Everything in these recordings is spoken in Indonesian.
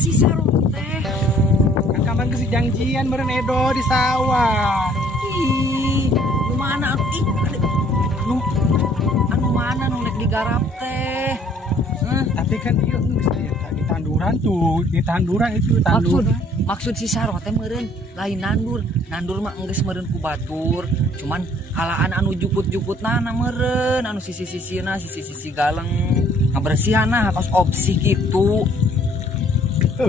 sih sarung teh? Kan kapan ke si janjian meureun Edo di sawah. Ih, nu mana ih anu mana nu rek digarap teh? Tapi kan ieu geus di tanduran tuh, di tanduran itu tanduran. Maksud si Saro teh meureun lain nandur. Nandur mah enggeus meureun ku batur, cuman halaan anu jukut-jukutna meureun, anu sisi-sisina, sisi-sisi galeng. Ngabersihanna kos opsi gitu.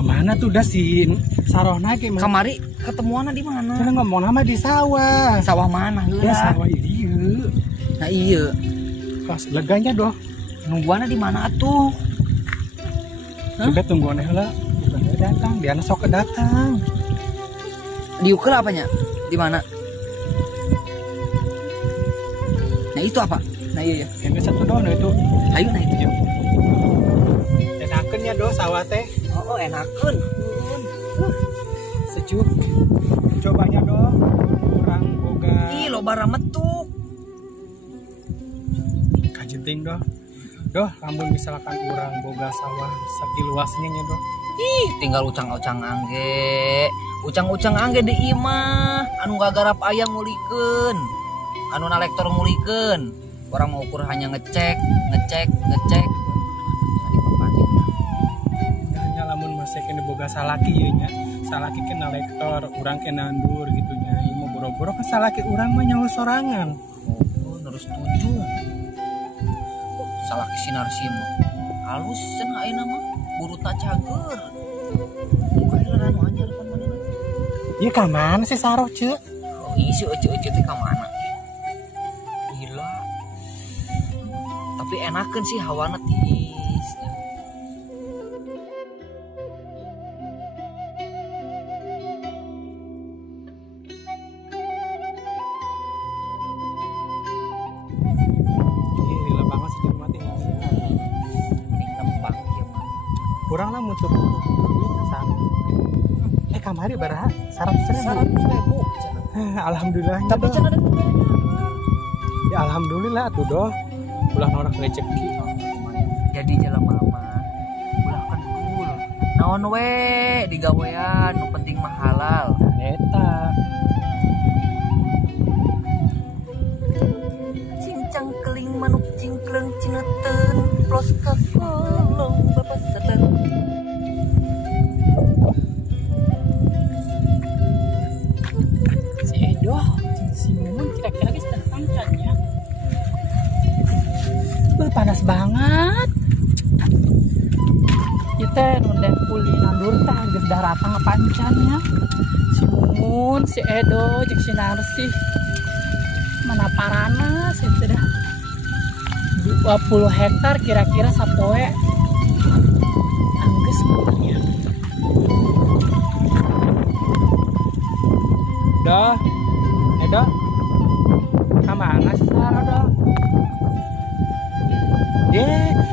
Mana tuh dah si Sarohna ge mah. Kamari ketemuanna di mana? Kita ngomong nama di sawah. Sawah mana heula? Ya sawah ieu. Nah iya. Pas leganya doh. Nungguanna di mana atuh? Coba tunggu aneh heula. Bukan datang, dia sok datang. Diukel apanya? Di mana? Nah itu apa? Nah iya ya. Yang satu doang itu. Ayo nah itu. Enakeun nya doh sawah teh. Oh enakeun. Sejuk. Cobanya doh. Kurang boga. Ih loba rametuk. Kajenting doh. Doh, lamun misalkan urang boga sawah sakiluasnya nya doh. Ih, tinggal ucang-ucang angge. Ucang-ucang angge di imah. Anu gagarap aya ngulikeun. Anu nalektor ngulikeun. Orang mau ukur hanya ngecek. Tadi papanin. Hanya lamun masih kena boga salaki ieu nya. Salaki kena lektor, urang kena nandur gitu nya. Ieu mah boro-boro ka salaki urang mah nyawa sorangan. Oh, terus setuju. Salaki sinar mah. Halus cenah ayeuna mah. Buru tak cager. Muka anu anyar pan manehna. Ieu ka mana sih Saroh, Ceu? Oh, ih si ece-ece teh ka mana? Gila. Tapi enakeun sih hawana tiis. Gila banget sih jelema teh. Ning nempang ieu mah. Urang lah muncul duitnya sama. Kamari baraha 100.000. 100.000. Alhamdulillah. Tapi cenah ada benernya. Ya alhamdulillah atuh doh. Ulah orang rezeki. Jadi jelema mah ulah kan cool. Naon we digawean nu penting mah halal. Eta. Cincang keling manuk cingkleng cineteun plos ka kolong bapak setan. Si Edo, si Mumun kira-kira guys datang kan ya? Panas banget. Kita nundek kuli nandur tah geus daratang pancannya. Si Mumun, si Edo, jeung si Narsi. Mana parana sih dah. 20 hektar kira-kira sapoe. Anggeus punya. Dah. Edo. Ka mana sih Saroh doh?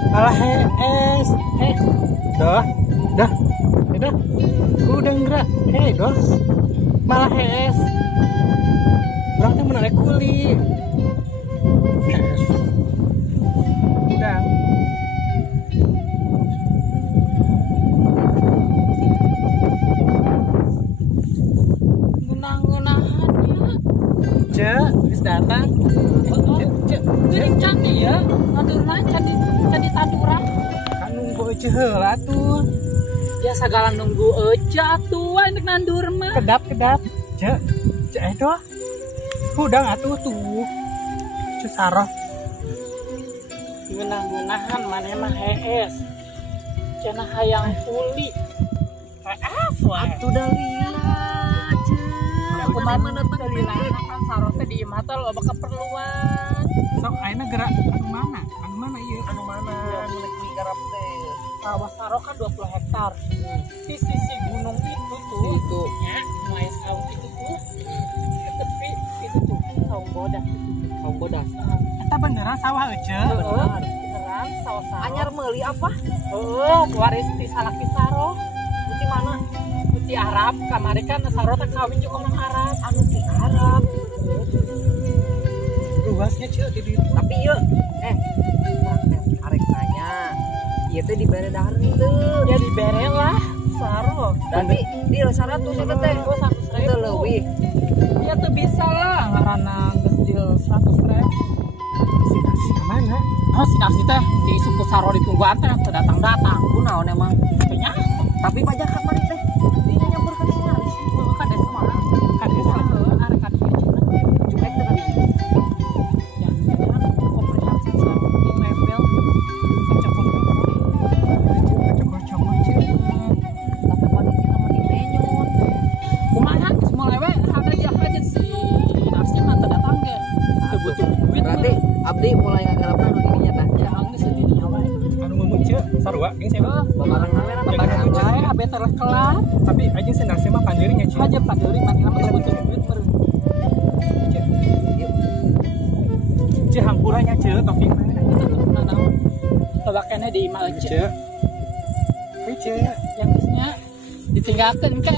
Malah hees. Dah. Edo. Udah gerak. Doh. Malah hees. Urang teh menarik kuli. Udah. Ngenah-ngenahannya. Ceu, geus datang. Jadi candi ya, nandurna candi tanduran. Kan nunggu ece heula tuh. Ya sagala nunggu aja tuh, untuk nandur mah. Kedap. Ceu Edo. Udah atuh tuh. Ceu Saroh. Ngenah-ngenahan maneh mah hees. Cenah hayang kuli. Atuh dalila cenah. Aku mana tuh dalila kan Saroh teh di imah teh loba keperluan. Sok ayeuna gerak anu mana? Ieu? Anu mana anu rek digarap teh? Sawah Saroh kan 20 hektar. Di sisi gunung itu tuh. Itu. Ya, mulai sawah itu tuh. Ke tepi itu tuh, saung bodas itu. Saung bodas. Eta beneran sawah ece? Beneran sawah Saroh. Anyar meuli apa? Waris ti salaki Saroh. Di mana? Di Arab, kamari kan Saroh teh kawin jeung orang Arab. Anu di Arab. Luasnya Ceu di ditu. Tapi ieu arek nanya. Ieu teh dibere dahareun teu? Ya dibere lah. Berarti dia 100 eta teh. Oh, 100.000. Itu leuwih. Ya tuh bisa lah ngaranna geus deal 100.000. Si nasi mana? Oh, si nasi teh di suku saro ditungguan teh teu datang-datang. Kunaon emang. Nya Tapi pajak kamari teh. Dia nyamperkeun si Naris. kades mah. Kades are kades. Cuek teh tadi. Ya, komprehensi saro mebel. Tapi paling kita mah di menyon. Kumaha semua lewe harga aja si nasi mah teu datang ge. Teu butuh duit. Berarti abdi mulai ngagarapna nu didinya tah. Ya geus sedihnya wae. Anu ngomong ceu sarua geng saya. Babarang kamera Ya, barang kan, Wae abe terus kelar. Tapi aja si nasi mah pandirinya ceu. Aja padeuring manehna mah teu butuh duit meureun. Ceu hampurannya ceu topik mah. Itu tuh naon. Coba kene di imah ceu. Ceu. Ceu. Yang geusnya ditinggalkeun kan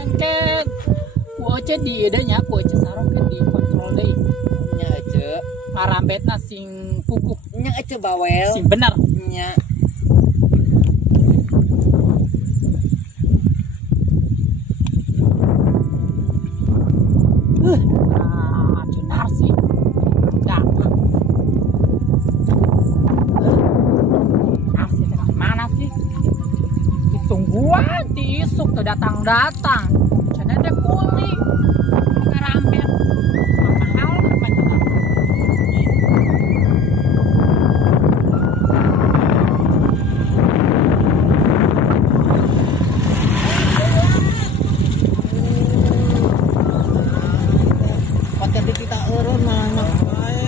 ku oce di edenya ku oce saro kan di kontrol deui. nya ece. Ngarambetna sing kukuh, Nya ece bawel. sing bener. Nya Nah, benar sih. Dah. Nasi teh mana sih? Ditungguan di isuk teu datang-datang. Cenah teh kuli. Ngarambet. Mahal macam pakai di kita eureun mah enak bae.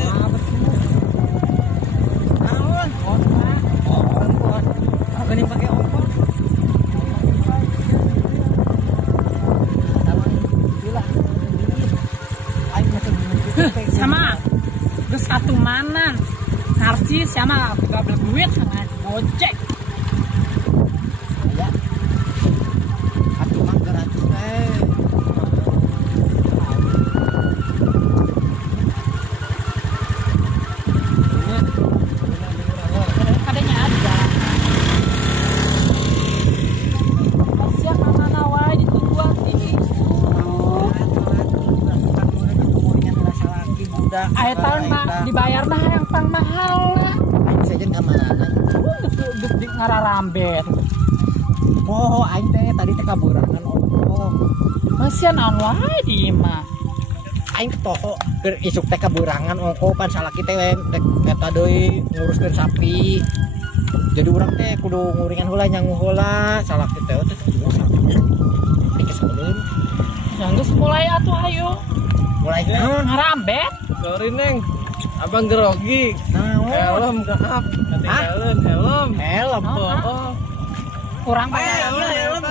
Naon? Ongkos. Ah, geuning pake ongkos. Sama gila. Aing mah teu sama geus katumanan narsis sama gablek duit sama gojek ya. Atuh mah 100 teh. kadanya ada siap mana wae ditungguan di akhir tahun mah dibayar mah yang pang mahal lah Saja keamanan. di ngararambet Oh, aing teh tadi teh kaburangan oh. masih naon wae di imah Aing toho keur isuk teh kaburangan ongko pan salaki teh eta deui nguruskeun sapi. Jadi urang teh kudu nguringan heula nyangu heula salaki teh teh dikes sebelum yang geus mulai atuh hayu mulai naon ngarambet Sorry neng, abang gerogi. naon Helm kaap, ketinggalan helm. helm Oh, kurang helm.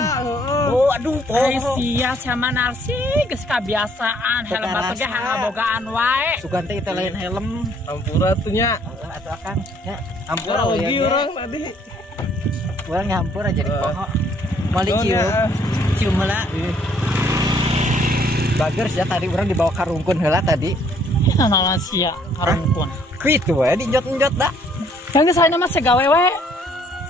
oh aduh Ai poho sia sama narsi geus kabiasaan helm Teka teh rasa. bogaan wae sugan teh kita lain helm Ampura tuh nya. atuh akang nya ampura we Gerogi orang tadi. urang ngampura jadi poho balik Oh, cium ya. cium heula bagers ya tadi urang dibawa ka rungkun heula tadi naon sia karungkun kitu we dinjot-njot dah kan geus ayeuna mah segawe we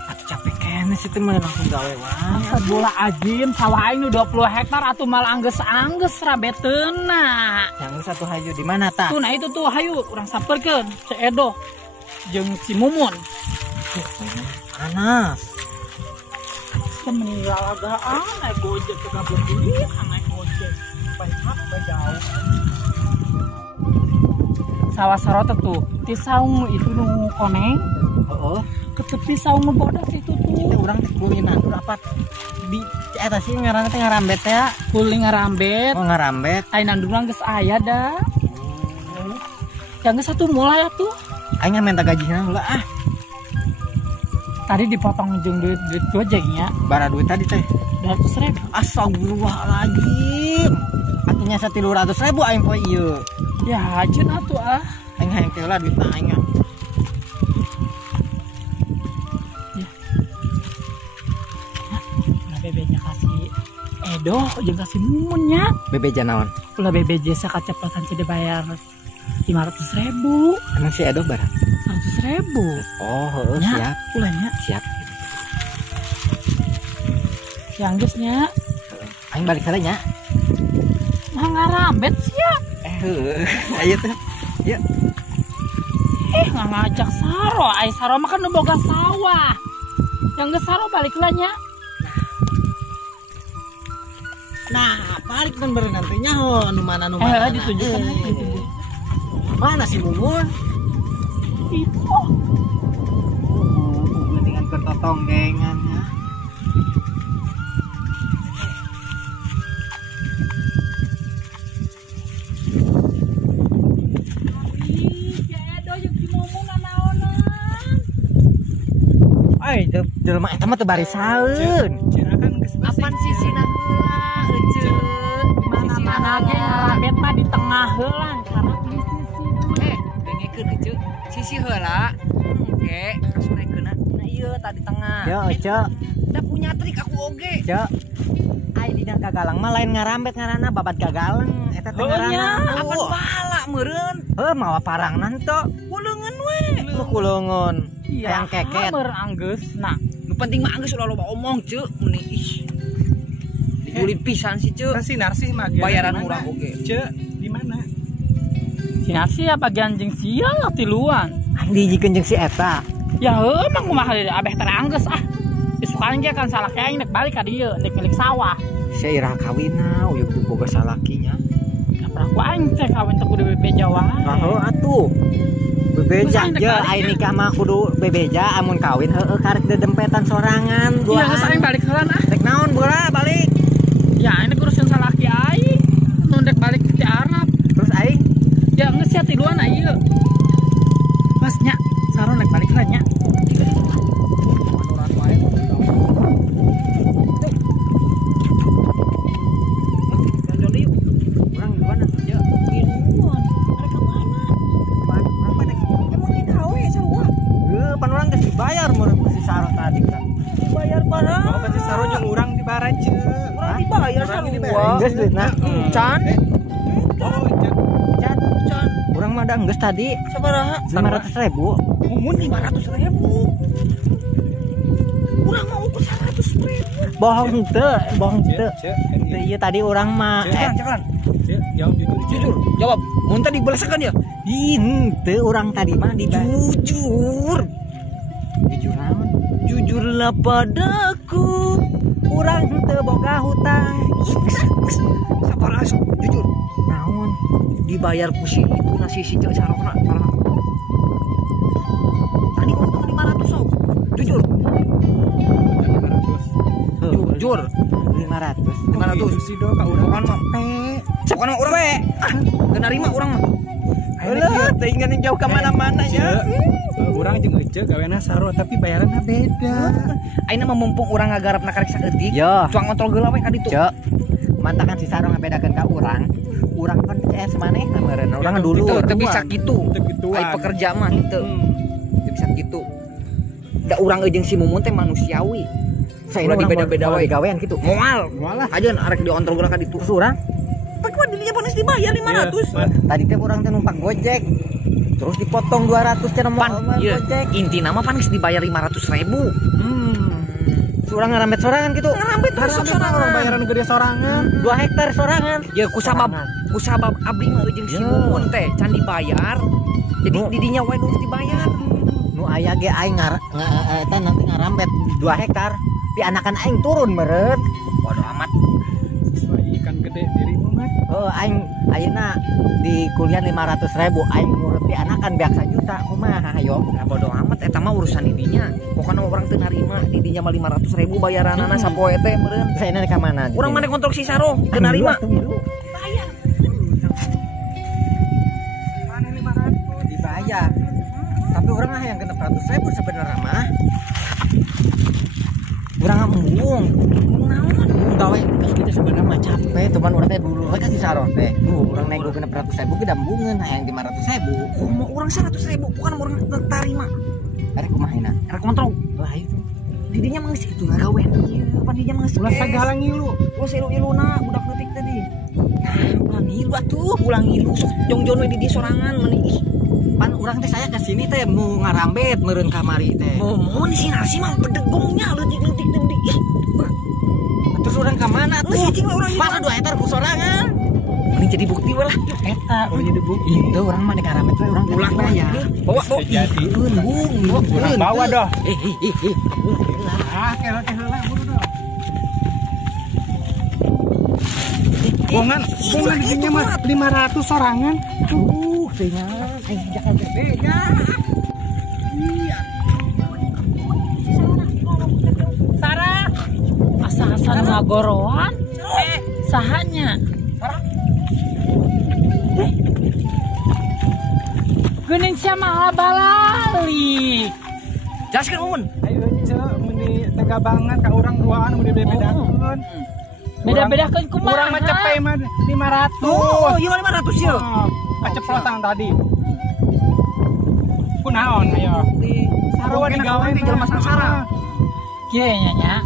atuh capek kene situ mah langsung gawe wae Sabula ajin sawah aing nu 20 hektar atuh mal anggeus-anggeus rabeteuna. yang satu haju di mana ta Tuh nah itu tuh hayu urang samperkeun si Edo jeung si Mumun. panas Kan meninggal agaan naik gojek ke gablek duit naik gojek. Baik jauh. Sawah sarota tuh ti saung itu nu koneng oh ke tepi saung nu bodas itu kita tuh. urang teh kulinan apa di eta sih ngaranna teh ngarambet teh ya Kuling ngarambet, oh ngarambet ai nandurang geus aya da. Yang geus satu mulai atuh. aing minta gajinya heula ah Tadi dipotong jeung duit gojeknya bara duit tadi teh 200.000. astagfirullahaladzim atunya 300.000 aing poe ieu Ya ajeun atuh ah. aing hayang teh heula duitna aing Ulah bebenya kasih Edo jeung kasih Mumunnya. bebe janaon Ulah bebe jasa kacepatan cede bayar 500.000, emang si Edo bara 100.000. oh heuh Nya, siap ulahnya siap yang geusnya Aing balik heula nya. Nah ngarambet sih ya. Ayo tuh. Yuk. Nggak ngajak Saro. Ay Saro mah kan nu boga sawah. Yang geus Saro balik lah nya. Nah, balik kan beren nantinya anu mana Ditunjukkan. Mana si Mumun? Itu. Dengan kertotonggengannya. Ay, jelema eta mah teu bari saeun. Apaan sih sina heula ece. Mana-mana ge ngarambet mah di tengah heula karena di sisi. Dengekeun ece. Sisi heula. Oke, kasurekeunna. Nah ieu tadi tengah. Yo, Ece. Da punya trik aku oge. Cek. Ai dina kagalang mah lain ngarambet ngaranna babat kagalang eta teh ngaranna. Apaan bala meureun? Mawa parangnan to. Kuleungeun we. Lu kuleungeun. Yang keket. Hammer anggeus. Nah, Nu penting mah geus ulah loba omong ceuk meni ih. Dijulit pisan sih ceuk. Si Narsih mah Bayaran murah oge. Cek, di mana? si Narsi apa ganjing sial tiluan. Aing dijikeun jeung si eta. Ya emang kumaha deui abeh teh anggeus ah. Isukan ge kan salah aing nek balik ka dieu, nek milik sawah. Si irah kawinna uyuh boga salakinya. Kaprak ku aing teh kawin teh kudu bebeja wae. Heuh atuh. Bebeja je aing nikah mah kudu bebeja amun kawin heueuh karek dedempetan sorangan Iya geus aing balik heula ah. Rek naon bola balik. Ya ini urusan salaki aing. Nu dek balik ke Arab. Terus aing Ya geus sia tiluan ieu. Mas nya, saron nek balik heula nya. bayar menurut si Saro tadi kan. Bayar barang. Oh, berarti Saro jeung urang dibayar ce. Urang dibayar sarua. Geus duitna. Can. Oh, Can. Urang mah geus tadi. Sabaraha? 500.000. Mumun 500.000. Urang mah ukur 100.000. Bohong teu, Ieu tadi urang mah Cekan. Jawab jujur. Jawab. Mun tadi balasakan ya? Teu urang tadi mah Jujur. Jujur naon? Jujurlah padaku. Urang teu boga hutang. Sabar asup, jujur. Naon? Dibayar ku si itu nasi si cek sarona. Tadi ngomong 500 sok. Jujur. 500. Jujur. 500. 500. Si do ka urang Sokan mah. Sokan mah urang. Teu narima urang mah. Eueuh, teu ingan jauh ka mana-mana nya. Urang jeung ece gawena Saro tapi bayaranna beda. Aina mah mumpung urang ngagarapna karek saeutik. Yo. Cuang ngontrol geula we ka ditu. Cek. Mantakan si Saro ngabedakeun ka urang. Urang kan semaneh meureun. Urang dulu. Teu bisa kitu. Teu gituan. Ai pekerja mah teu. Teu bisa kitu. Da urang jeung si Mumun teh manusiawi. Saena dibeda-beda we gawean kitu. Moal. Moal lah. Ajeun arek diontrol geula ka ditu. Terus urang Pak mah dirinya panas dibayar 500. tadi teh urang teh numpak Gojek. Terus dipotong 200 cenah Pan, iya. Gojek. Intina mah panis dibayar 500.000. Urang ngarambet sorangan gitu. Ngarambet masuk sorangan. Orang bayaran gede sorangan. 2 hektar sorangan. Ya kusabab abdi mah jeung si Mumun teh can dibayar. Jadi didinya wae harus dibayar. Nu aya ge aing eta nanti ngarambet 2 hektar. Di anakan aing turun meureun. Bodoh amat. Sesuai ikan gede dirimu mah. Aing ayeuna di kuliah 500.000 aing ngurut di anakan beak 1 juta kumaha hayo. Ya bodoh amat eta mah urusan didinya. Pokoknya orang teu narima didinya mah 500.000 bayaranana sapoe teh meureun. Saena ka mana? Urang mah kontrol si Saro teu narima. Bayar. Mana 500? Dibayar. Tapi orang lah yang genep 100.000 sebenarnya mah. Urang ngembung. Naon? Gawe geus kitu sebenarnya mah capek, teman urang teh dulu we ka si Saro teh. Urang nego genep 100.000 ge dambungeun hayang 500.000. Mau urang 100.000 bukan urang teu tarima. Arek kumaha Arek kontrol. Lah itu. Didinya mah geus kitu ngagawean. Ieu pan didinya mah geus. Ulah sagala ngilu. Ulah ilu-iluna budak leutik tadi. Ulang ilu atuh, ulang ilu sok jongjon we di dieu sorangan meuni. Pan urang teh saya ke sini teh mau ngarambet meureun kamari teh. Momon si Narsi mah bedegongnya leutik-leutik tadi. Terus terus orang ke mana tuh? Masa 2 hektar ku sorangan. Mending jadi bukti we lah. Eta udah jadi bukti. Itu orang mah dikaramet we orang pulang ya. Bawa Jadi orang bawa doh. Ah, kela heula buru doh. Bongan di sini mah 500 sorangan. Kayaknya jangan bedanya. Sarah asa-asa ngagoroan sahanya geuning sia mah balik jelaskan Mumun. Ayo cek meni tega banget ka urang duaan mun beda-bedakeun. beda-bedakeun kumaha Urang mah cepet mah 500. Oh, iya 500 ya. Keceplosan tadi. Kunaon ayo. Sarua digawe di jelema sangsara. kieu nya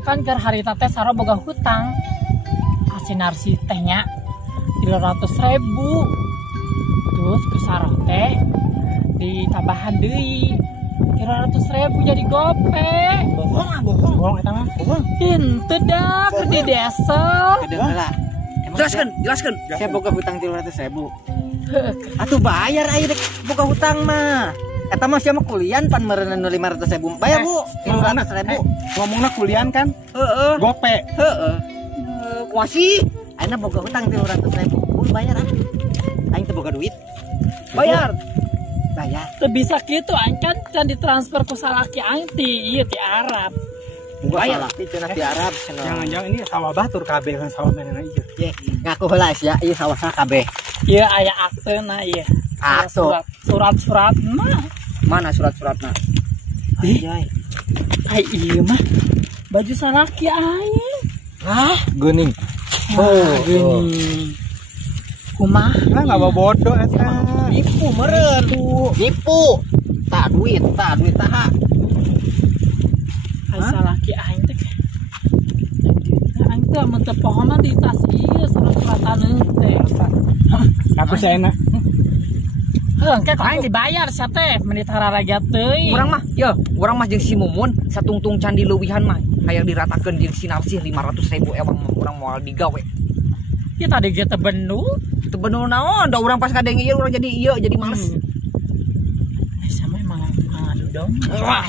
kan keur harita teh Sarah boga hutang asinarsi teh nya 300.000 terus ke Sarah teh ditambahan deui 300.000 jadi gope. Bohong eta mah. Henteu dah keur di desa. Kedengeula. Jelaskan. Saya boga hutang 300.000. Atuh bayar aja dek boga hutang mah. Eta mah sia mah kuliah pan meureun 500.000. Bayar Bu, 500.000. Ngomongna kuliah kan? Heeh. Gope. Heeh. Kuasi Ayeuna boga hutang 300.000. Bu bayar ah. Aing teu boga duit. bayar. Bayar. Teu bisa kitu aing can ditransfer ku salaki aing ti ieu ti Arab. Bayar laki cenah di Arab cenah. Jangan-jangan ini sawah batur kabeh kan sawah menena ieu. Ye, ngaku heula sia ieu sawah kabeh. Ieu aya akteuna ieu. Akte. Surat-surat mah. Mana surat-suratna? Anjay. Ai ieu mah baju salaki aing. Ah, geuning. Geuning. Kumaha? Lah enggak bawa bodoh eta. Nipu meureun. Nipu. Tak duit taha. Ai salaki aing teh. Aing teh mun teu poho mah di tas ieu surat-suratan teh. Apa sih enak? Engke kok aing dibayar sia teh menit hararaga teuing. Urang mah jeung si Mumun satungtung candi leuwihan mah hayang diratakeun jeung si Narsih 500.000 emang urang moal digawe. Ieu tadi ge teh bendul. Teu bener naon, da urang pas kadenge ieu urang jadi ieu jadi males. Sama emang ngadu dong. Wah,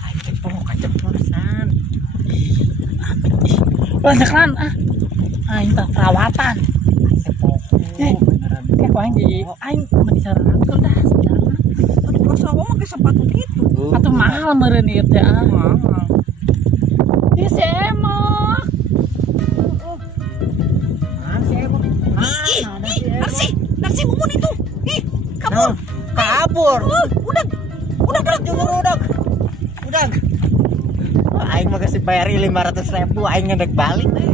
Aing teh poho kaceplosan. Lanjutkan aing teh perawatan. Kayak kok aing di aing meni sarangkeun dah sebenarnya. Aduh masa mah ge sepatu gitu. Atuh mahal meureun ieu teh Mahal. Ieu si emang. Narsih Mumun itu. Ih, kabur. Kabur. Udah Udah. Aing mah geus bayar 500.000, aing ngedek balik deh.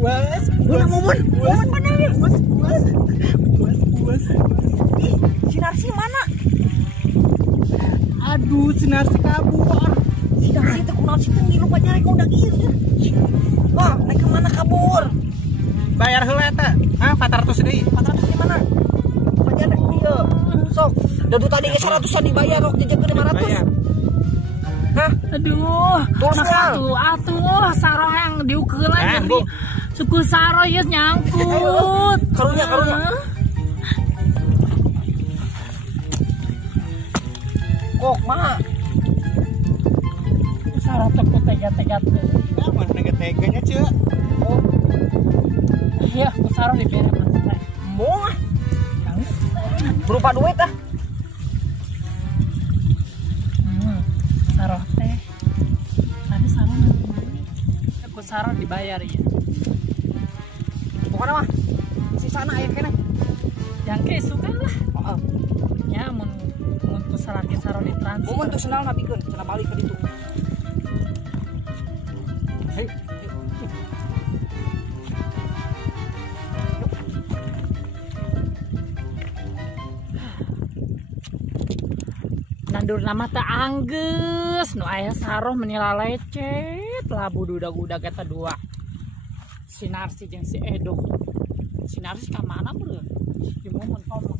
Puas. Mumun mana ya? Puas. Ih, si Narsih mana? Aduh, sinar si kabur. Si Narsih teh kunaon sih teh ngilu pacarek undang ieu. Wah, naik kemana kabur? Bayar heula eta. 400 deui. 400 di mana? Pacarek ieu. Sok, dadu tadi ge 100-an dibayar rok jejeun 500. Hah? Aduh, Terus atuh saroh yang diukelan Bu. suku saroh ieu nyangkut. Karunya. Kok mah? Saroh teh ku tega-tega teh. Mun tega-teganya ceuk. Iya, ku saroh dibere Mas teh. Moal. Berupa duit ah. Saroh teh. Tadi saroh nanti. Ku saroh dibayar ya. Pokoknya mah sisana aya keneh. Yang kesukan lah. Ya mun ku salaki saroh ditransfer. Mumun tuh sendal ngapikeun, cenah balik ke ditu. Nandur nama teh anggeus nu aya saroh menila lecet labu dudag-udag eta dua. Si Narsih jeung si Edo. Si Narsih ka mana beureun? Di Mumun komo.